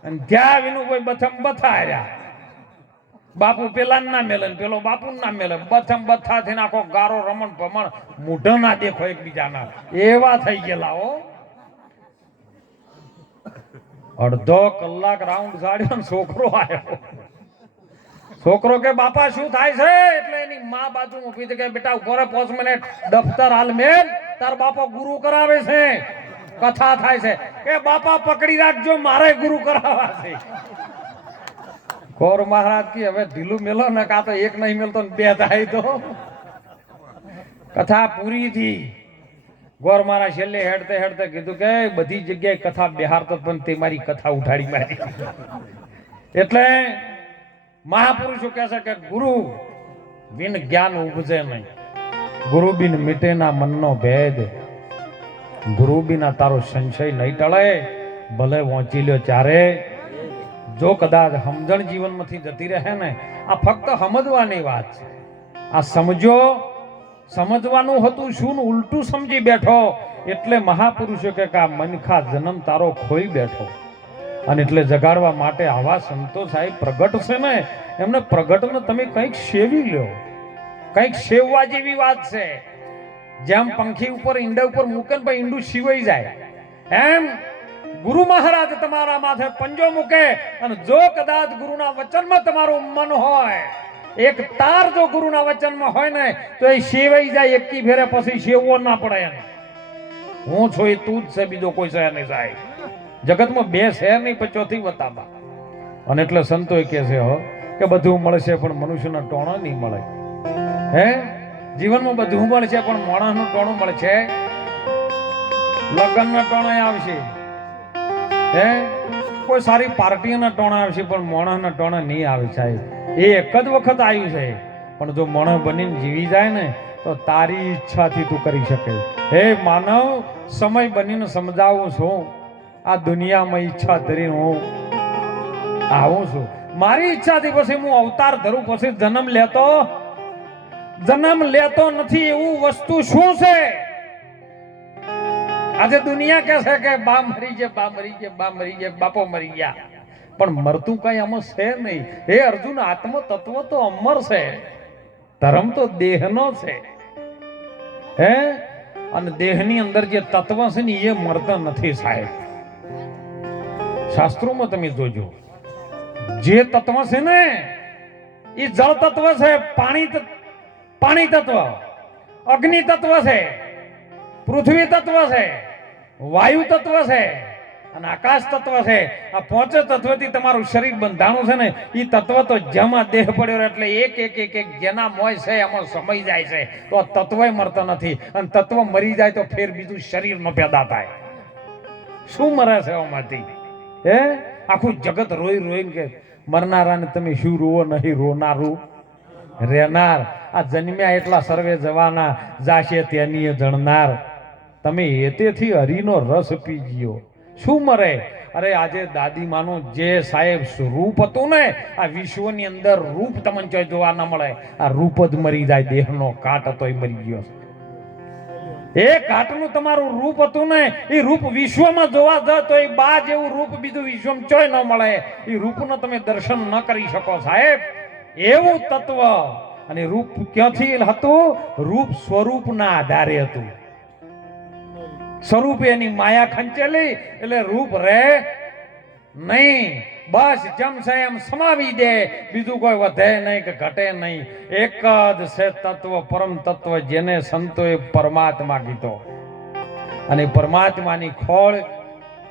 અને ત્યાં વિનું કોઈ બથમ બથાર્યા બાપુ પેલા ના મેલે પેલો બાપુ ના મેલે બથમ બથા થઈને આખો ગારો રમણ ભમણ મૂઢ ના દેખો એકબીજાના એવા થઈ ગયેલા હો અડધો કલાક રાઉન્ડ સાડ્યો ને છોકરો આવ્યો છોકરો કે બાપા શું થાય છે એટલે એની માં બાજુ ઊભી છે કે બેટા ઉભો રે 5 મિનિટ દફતર હાલ મેલ તાર બાપો ગુરુ કરાવે છે કથા થાય છે કે બાપા પકડી રાખજો મારે ગુરુ કરાવવા છે ગોર મહારાજ કી હવે ઢીલું મેલો ને કા તો એક નહીં મેલતો ને 2 થાય તો કથા પૂરી થઈ ગોર મહારાજ છેલ્લે હેડતે હેડતે કીધું કે બધી જગ્યાએ કથા બેહારતો પણ તે મારી કથા ઉઠાડી મારી એટલે મહાપુરુષો કહે છે કે ગુરુ બિન જ્ઞાન ઉપજે નહીં ગુરુ બિન મિટે ના મનનો ભેદ ગુરુ બિના તારો સંશય નહીં ટળે ભલે વાંચી લ્યો ચારે જો કદાચ સમજણ જીવનમાંથી જતી રહે ને આ ફક્ત સમજવાની વાત છે આ સમજો સમજવાનું હતું શું ને ઉલટું સમજી બેઠો એટલે મહાપુરુષો કે આ મનખા જન્મ તારો ખોઈ બેઠો અને એટલે જગાડવા માટે આવા સંતો સાહેબ પ્રગટ છે ને એમને પ્રગટને તમે કંઈક સેવી લ્યો કંઈક સેવવા જેવી વાત છે જેમ પંખી ઉપર ઈંડા ઉપર મૂકે ને ભાઈ ઈંડું સિવાઈ જાય એમ ગુરુ મહારાજ તમારા માથે પંજો મૂકે અને જો કદાચ ગુરુના વચનમાં તમારું મન હોય એક તાર જો ગુરુના વચનમાં હોય ને તો એ સેવાઈ જાય એકી ફેરે પછી સેવવો ના પડે એમ હું છું એ તું જ છે બીજો કોઈ છે નહીં સાહેબ જગતમાં 2 છે નહીં પણ ચોથી વતાબા અને એટલે સંતો કહે છે હો કે બધું મળશે પણ મનુષ્યના ટોણો નહીં મળે હે જીવનમાં બધું મળશે પણ મોણાનું ટોણું મળશે, લગ્નના ટોણા આવશે, હે કોઈ સારી પાર્ટીના ટોણા આવશે પણ મોણાના ટોણા નહીં આવે સાહેબ. એ એક જ વખત આવ્યું છે પણ જો મોણા બનીને જીવી જાય ને તો તારી ઈચ્છાથી તું કરી શકે. હે માનવ, સમય બનીને સમજાવું છું, આ દુનિયામાં ઈચ્છા ધરી હું આવું છું. મારી ઈચ્છાથી પછી હું અવતાર ધરું, પછી જન્મ લેતો નથી એવું વસ્તુ શું છે? આજે દુનિયા કહે છે કે બા મરી ગયા, બા મરી ગયા, બા મરી ગયા, બાપો મરી ગયા, પણ મરતું કઈ આમાં છે નહીં. હે અર્જુન, આત્મ તત્વ તો અમર છે, ધર્મ તો દેહનો છે, હે અને દેહની અંદર જે તત્વ છે ને એ મરતા નથી સાહેબ. શાસ્ત્રોમાં તમે જોજો, જે તત્વ છે ને એ જળ તત્વ છે, પાણી તત્વ, અગ્નિ તત્વ છે, પૃથ્વી તત્વ છે, વાયુ તત્વ છે અને આકાશ તત્વ છે. આ પાંચ તત્વથી તમારું શરીર બંધાણું છે ને, એ તત્વ તો જેમાં દેહ પડ્યો એટલે એક એક એક એક જેના મોય છે એમાં સમય જાય છે તો આ તત્વય મરતો નથી. અને તત્વ મરી જાય તો ફેર બીજું શરીર ન પેદા થાય. શું મરે છે એમાંથી? હે આખું જગત રોઈ રોઈને કે મરનારાને તમે શું રોવો, નહીં રોનારું રહેનાર. આ જન્મ્યા એટલા સર્વે જવાના, જાશે તેની જણનાર. તમે એતેથી હરિનો રસ પી ગયો. શું મરે? અરે આજે દાદી માનું જે સાહેબ રૂપ હતું ને, આ વિશ્વની અંદર રૂપ તમને જોવા ન મળે. આ રૂપ જ મરી જાય, દેહનો કાટ હતો એ મરી ગયો. એ કાટનું તમારું રૂપ હતું ને, એ રૂપ વિશ્વમાં જોવા જાય તો એ બા જેવું રૂપ બીજું વિશ્વમાં ચોય ન મળે. એ રૂપનો તમે દર્શન ન કરી શકો સાહેબ. એવું તત્વ. અને રૂપ ક્યાંથી હતું? રૂપ સ્વરૂપના આધારે હતું. સ્વરૂપ એની માયા ખંચેલી એટલે રૂપ રહે નહીં. બસ જેમ છે એમ સમાવી દે, બીજું કોઈ વધે નહીં કે ઘટે નહીં. એક જ છે તત્વ, પરમ તત્વ, જેને સંતોએ પરમાત્મા કીધો. અને પરમાત્માની ખોળ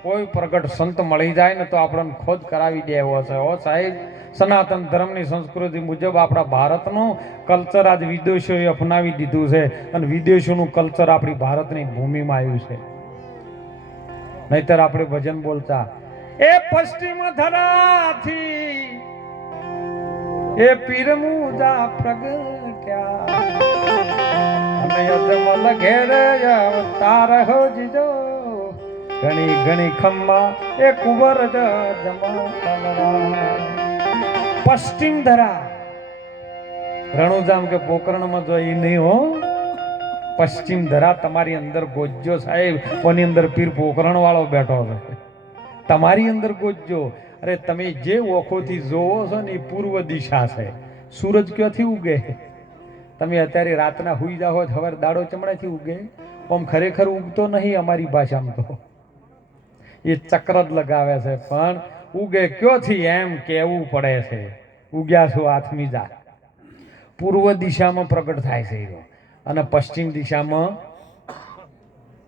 કોઈ પ્રગટ સંત મળી જાય ને તો આપણને ખોદ કરાવી દે એવો છે. ઓ સાહેબ, સનાતન ધર્મની સંસ્કૃતિ મુજબ આપણા ભારતનું કલ્ચર આજ વિદેશીઓએ અપનાવી દીધું છે અને વિદેશોનું કલ્ચર આપણી ભારતની ભૂમિમાં આવ્યું છે. નહીતર આપણે ભજન બોલતા, એ પશ્ચિમ ધરાથી એ પીરમુજા પ્રગટ્યા અને અજમલ ઘેર અવતાર હો જીજો, ઘણી ઘણી ખમ્મા એ કુંવર પશ્ચિમ ધરા. રણુજામ કે પોકરણમાં જો એ નહીં હો, પશ્ચિમ ધરા તમારી અંદર ગોજ્જો સાહેબ. કોની અંદર પીર પોકરણ વાળો બેઠો છે, તમારી અંદર ગોજ્જો. અરે તમે જે ઓખોથી જોવો છો ને એ પૂર્વ દિશા છે. સૂરજ ક્યાંથી ઉગે? તમે અત્યારે રાતના હુઈ જાઓ, હવે દાડો ચમડાથી ઉગે? આમ ખરેખર ઉગતો નહીં. અમારી ભાષામાં તો એ ચક્ર જ લગાવે છે, પણ ઉગે ક્યોથી એમ કેવું પડે છે. ઉગ્યા છો આથમી જા. પૂર્વ દિશામાં પ્રગટ થાય છે અને પશ્ચિમ દિશામાં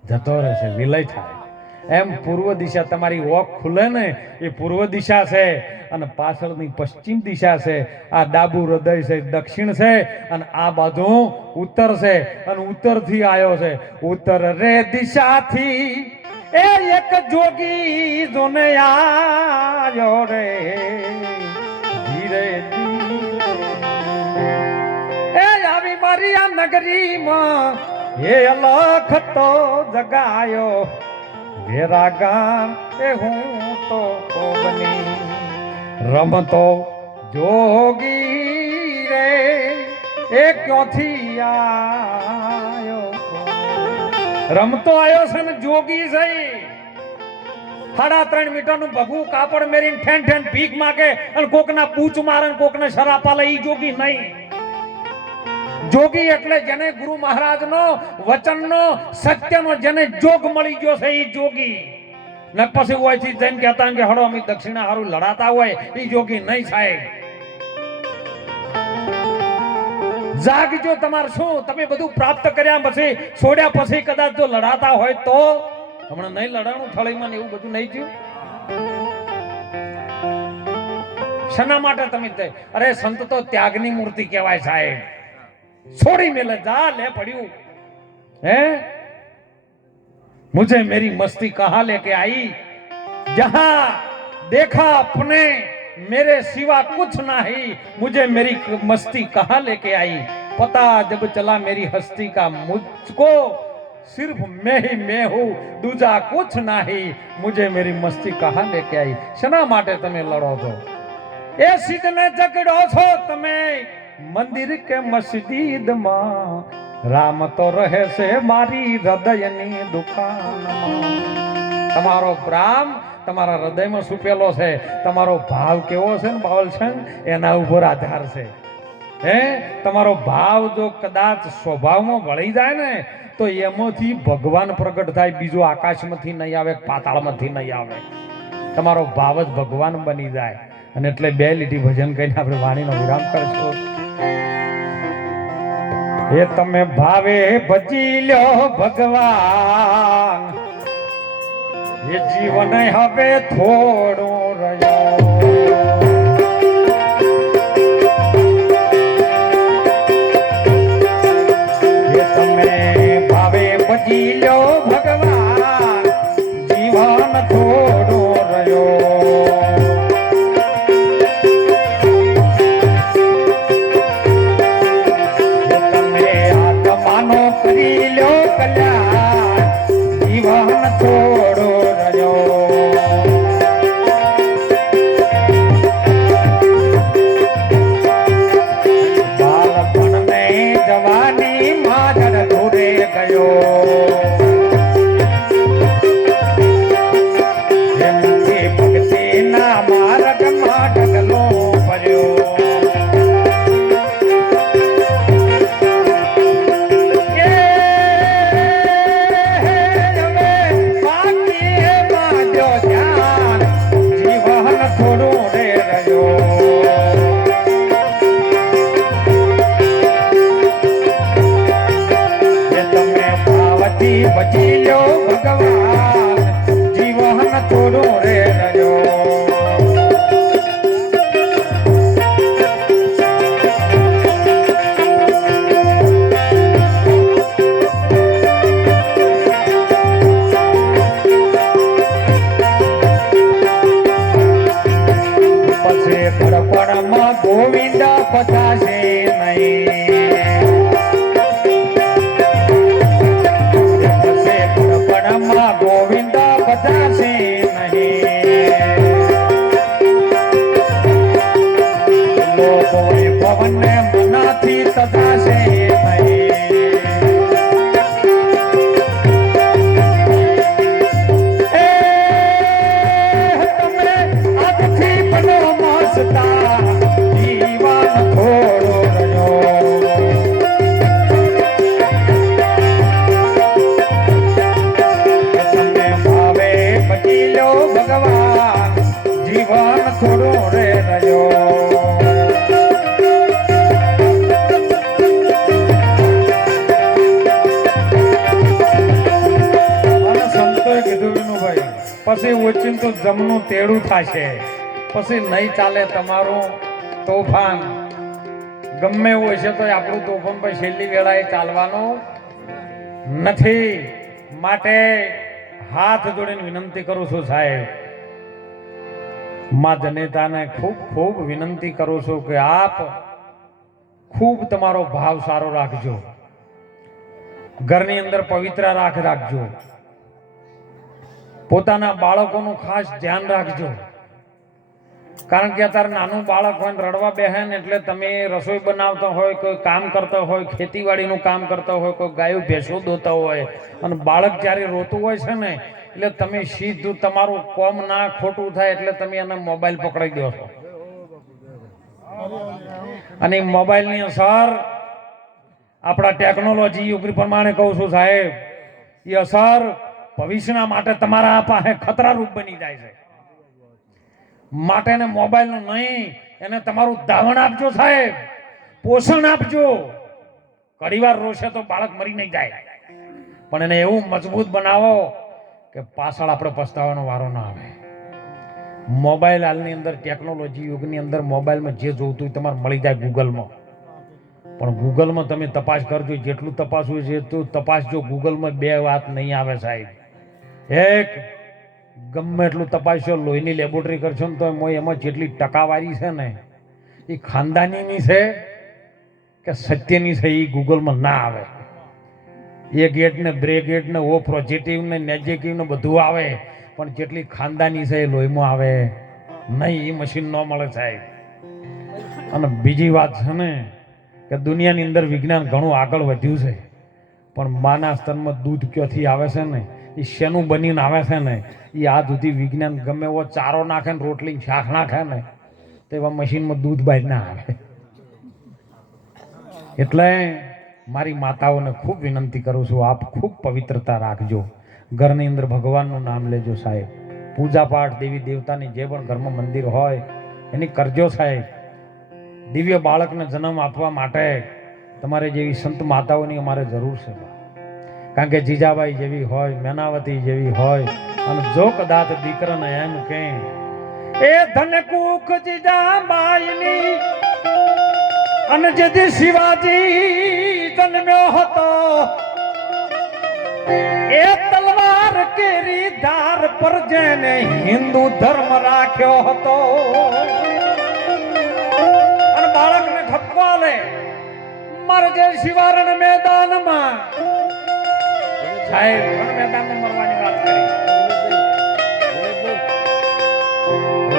જતો રહે છે, વિલય થાય. એમ પૂર્વ દિશા તમારી ઓખ ખુલે ને એ પૂર્વ દિશા છે અને પાછળની પશ્ચિમ દિશા છે. આ ડાબુ હૃદય છે, દક્ષિણ છે અને આ બાજુ ઉત્તર છે. અને ઉત્તરથી આવ્યો છે. ઉત્તર રે દિશાથી એ એક જોગી જોને આયો રે, ધીરે એ આવી મારી આ નગરીમાં એ અલખ તો જગાયો, વેરાગા એ હું તો કોબની રમતો જોગી રે એ ક્યોથી આયો. રમતો આવ્યો છે ને જોગી છે. 3.5 મીટરનું ભગવું કાપડ મેરીને ઠેન ઠેન ભીખ માગે અને કોકના પૂછ મારે ને કોકને શરાપા લે, ઈ જોગી નહીં. જોગી એટલે જેને ગુરુ મહારાજનો વચનનો સત્યનો જેને જોગ મળી ગયો છે એ જોગી. ને પછી હોયથી જઈને કહેતા કે હળો અમે દક્ષિણા હારું લડાતા હોય, એ જોગી નહીં સાહેબ. જાગજો. તમારે શું તમે બધું પ્રાપ્ત કર્યા પછી છોડ્યા પછી કદાચ જો લડાતા હોય તો હમણાં નહીં લડાણું થળીમાં એવું બધું નહીં થયું. શના માટે તમે? અરે સંત તો ત્યાગની મૂર્તિ કહેવાય સાહેબ. छोड़ी मेले जा ले पड़ियो है। मुझे मेरी मस्ती कहां लेके आई, जहां देखा अपने मेरे सिवा कुछ नहीं, मुझे मेरी मस्ती कहां लेके आई। पता जब चला मेरी हस्ती का, मुझको सिर्फ मैं ही मैं हूं, दूजा कुछ नहीं, मुझे मेरी मस्ती कहां लेके आई। शना माटे तमे लड़ो છો એ સિદ્ધને ઝઘડો છો તમે મંદિર કે મસ્જિદમાં, રામ તો રહે છે મારી હૃદયની દુકાનમાં। તમારો પ્રામ તમારા હૃદયમાં છુપેલો છે, તમારો ભાવ કેવો છે ને બાવલ છે એના ઉપર આધાર છે હે। તમારો ભાવ જો કદાચ સ્વભાવમાં વળી જાય ને તો એમાંથી ભગવાન પ્રગટ થાય, બીજો આકાશમાંથી નહીં આવે, પાતાળમાંથી નહીં આવે, તમારો ભાવ જ ભગવાન બની જાય। અને એટલે બે લીટી ભજન કહીને આપણે વાણીનો વિરામ કરશું। એ તમે ભાવે ભજી લ્યો ભગવાન, એ જીવન હવે થોડો રહ્યો। એ તમે ભાવે ભજી લ્યો ભગવાન, જીવન થોડો રહ્યો। બચી લ્યો ભગવાન, જીવન થોડો રે રહ્યો। પછી ઘડપણમાં ગોવિંદ પધાશે નહીં, ગોવિંદ બધાશે નહીં, લોક પવન મનાથી તથાશે નહીં। એ તમે આજથી બનો મસ્તા, જીવન થોડો રહ્યો। ભગવાન જીવન થોડો રે રહ્યો। અને સંતોએ કીધું વિનુભાઈ, પછી ઓચિંતું જમનું તેડું થશે, પછી નહીં ચાલે તમારું તોફાન। ગમે એવું હશે તો આપણું તોફાન પછી છેલ્લી વેળાએ ચાલવાનું નથી। માટે હાથ જોડીને વિનંતી કરું છું સાહેબ, માં જનેતાને ખૂબ ખૂબ વિનંતી કરું છું કે આપ ખૂબ તમારો ભાવ સારો રાખજો, ઘરની અંદર પવિત્ર રાખજો, પોતાના બાળકોનું ખાસ ધ્યાન રાખજો। કારણ કે અત્યારે નાનું બાળક હોય ને રડવા બેહે ને એટલે તમે રસોઈ બનાવતા હોય, કોઈ કામ કરતા હોય, ખેતીવાડીનું કામ કરતા હોય, કોઈ ગાયો ભેંસો દોતા હોય, અને બાળક જ્યારે રોતું હોય છે ને એટલે તમે સીધું તમારું કોમ ના ખોટું થાય એટલે તમે એને મોબાઈલ પકડાઈ દો છો। અને મોબાઈલની અસર આપણા ટેકનોલોજી યુગ પ્રમાણે કહું છું સાહેબ, એ અસર ભવિષ્યના માટે તમારા પાસે ખતરારૂપ બની જાય છે। માટે ને મોબાઈલનું નહીં, એને તમારું ધાવણ આપજો સાહેબ, પોષણ આપજો। ઘણીવાર રોશે તો બાળક મરી નહીં જાય, પણ એને એવું મજબૂત બનાવો કે પાછળ આપણે પસ્તાવાનો વારો ના આવે। મોબાઈલ હાલની અંદર ટેકનોલોજી યુગની અંદર મોબાઈલમાં જે જોતું હોય તમારે મળી જાય ગૂગલમાં, પણ ગૂગલમાં તમે તપાસ કરજો, જેટલું તપાસવું છે એટલું તપાસજો. ગૂગલમાં બે વાત નહીં આવે સાહેબ. એક, ગમે એટલું તપાસશો, લોહીની લેબોરેટરી કરશો ને તો એમાં જેટલી ટકાવારી છે ને એ ખાનદાનીની છે કે સત્યની છે એ ગૂગલમાં ના આવે. એ ગેટ ને બ્રે ગેટ ને ઓ પોઝિટિવ ને નેગેટિવ ને બધું આવે, પણ જેટલી ખાનદાની છે એ લોહીમાં આવે નહીં. એ મશીન ન મળે સાહેબ. અને બીજી વાત છે ને કે દુનિયાની અંદર વિજ્ઞાન ઘણું આગળ વધ્યું છે, પણ માના સ્તનમાં દૂધ ક્યાંથી આવે છે ને એ શેનું બનીને આવે છે ને એ આ સુધી વિજ્ઞાન ગમે એવો ચારો નાખે ને રોટલી શાક નાખે ને તો એવા મશીનમાં દૂધ બહાર ના આવે. એટલે મારી માતાઓને ખૂબ વિનંતી કરું છું, આપ ખૂબ પવિત્રતા રાખજો. ઘરની અંદર ભગવાનનું નામ લેજો સાહેબ. પૂજા પાઠ દેવી દેવતાની જે પણ ઘરમાં મંદિર હોય એની કરજો સાહેબ. દિવ્ય બાળકને જન્મ આપવા માટે તમારે જેવી સંત માતાઓની અમારે જરૂર છે. કારણ કે જીજાબાઈ જેવી હોય, મેનાવતી જેવી હોય, અને જો કદાચ દીકરાને એમ કે એ ધનકુખ જીજાબાઈની અને જેથી શિવાજી જન્મ્યો હતો એ તલવાર કેરી ધાર પર જેને હિન્દુ ધર્મ રાખ્યો હતો. અને બાળકને ઠપકો આલે મારે જે શિવારણ મેદાનમાં સાહેબ રણ મેદાનમાં મરવાની વાત કરી.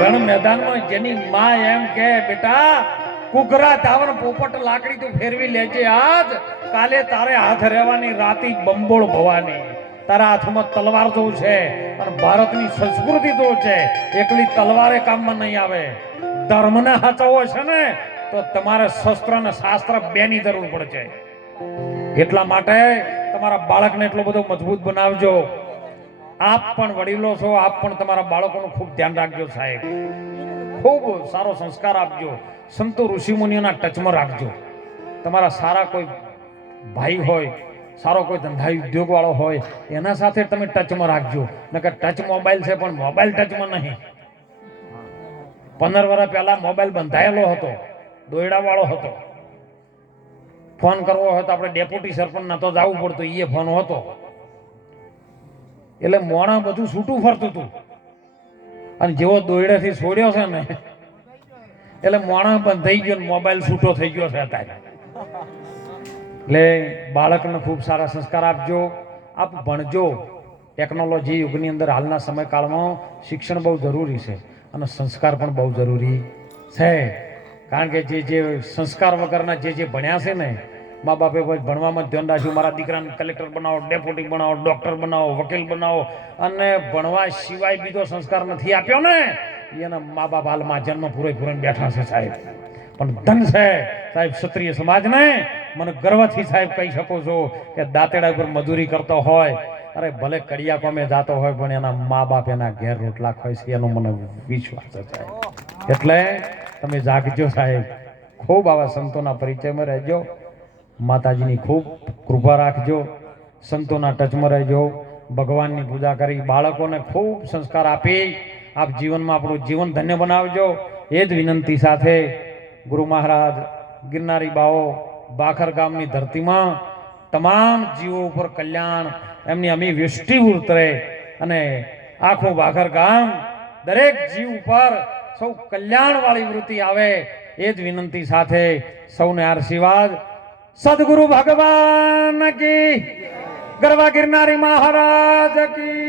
રણ મેદાનમાં જેની માં એમ કે બેટા કુકરા ધાવર પોપટ લાકડી તું ફેરવી લેજે, આજ કાલે તારે હાથ રહેવાની રાતી બંબોળ ભવાની. તારા હાથમાં તલવાર જો છે અને ભારતની સંસ્કૃતિ જો છે, એકલી તલવારે કામમાં નહીં આવે. ધર્મને સાચવવો છે ને તો તમારે શસ્ત્ર અને શાસ્ત્ર બેની જરૂર પડશે. એટલા માટે તમારા બાળકને એટલો બધો મજબૂત બનાવજો. આપ પણ વડીલો છો, આપ પણ તમારા બાળકોનું ખૂબ ધ્યાન રાખજો સાહેબ. ખૂબ સારો સંસ્કાર આપજો. સંતો ઋષિ મુનિઓના ટચમાં રાખજો. તમારા સારા કોઈ ભાઈ હોય, સારો કોઈ ધંધા ઉદ્યોગ વાળો હોય, એના સાથે તમે ટચમાં રાખજો. નકર ટચ મોબાઈલ છે પણ મોબાઈલ ટચમાં નહીં. 15 વર્ષ પહેલા મોબાઈલ બંધાયેલો હતો, દોયડા વાળો હતો. ફોન કરવો હોય તો આપણે ડેપ્યુટી સરપંચ નતો જવું પડતું, એ ફોન હતો. એટલે મોણા બધું છૂટું ફરતું હતું. અને જેવો દોયડાથી છોડ્યો છે ને એટલે મોણા બંધ થઈ ગયો, મોબાઈલ છૂટો થઈ ગયો છે અત્યારે. એટલે બાળકને ખૂબ સારા સંસ્કાર આપજો. આપ ભણજો. ટેકનોલોજી યુગની અંદર હાલના સમયકાળમાં શિક્ષણ બહુ જરૂરી છે અને સંસ્કાર પણ બહુ જરૂરી છે. કારણ કે જે સંસ્કાર વગરના જે ભણ્યા છે ને, મા બાપે ભણવામાં ધ્યાન રાખ્યું, મારા દીકરાને કલેક્ટર બનાવો, ડેપ્યુટી બનાવો, ડોક્ટર બનાવો, વકીલ બનાવો, અને ભણવા સિવાય બીજો સંસ્કાર નથી આપ્યો ને એના મા બાપ હાલમાં જન્મ પૂરેપૂરા બેઠા છે સાહેબ. પણ ધન છે સાહેબ ક્ષત્રિય સમાજને. મને ગર્વથી સાહેબ કહી શકો છો કે દાંતેડા ઉપર મજૂરી કરતો હોય, અરે ભલે કડિયા કોમે જાતો હોય, પણ એના મા બાપ એના ઘેર રોટલા ખાય છે, એનો મને વિશ્વાસ છે સાહેબ. એટલે તમે જાગજો સાહેબ. ખૂબ આવા સંતોના પરિચયમાં રહેજો. માતાજીની ખૂબ કૃપા રાખજો. સંતોના ટચમાં રહેજો. ભગવાનની પૂજા કરી બાળકોને ખૂબ સંસ્કાર આપી આપ જીવનમાં આપણું જીવન ધન્ય બનાવજો. એ જ વિનંતી સાથે ગુરુ મહારાજ ગિરનારી બાઓ બાખર ગામની ધરતીમાં તમામ જીવો ઉપર કલ્યાણ એમની અમી વૃષ્ટિ ઉતરે અને આખું બાખર ગામ દરેક જીવ ઉપર સૌ કલ્યાણ વાળી વૃત્તિ આવે. એ જ વિનંતી સાથે સૌને આશીર્વાદ. સદગુરુ ભગવાન કી, ગરવા ગિરનારી મહારાજ કી.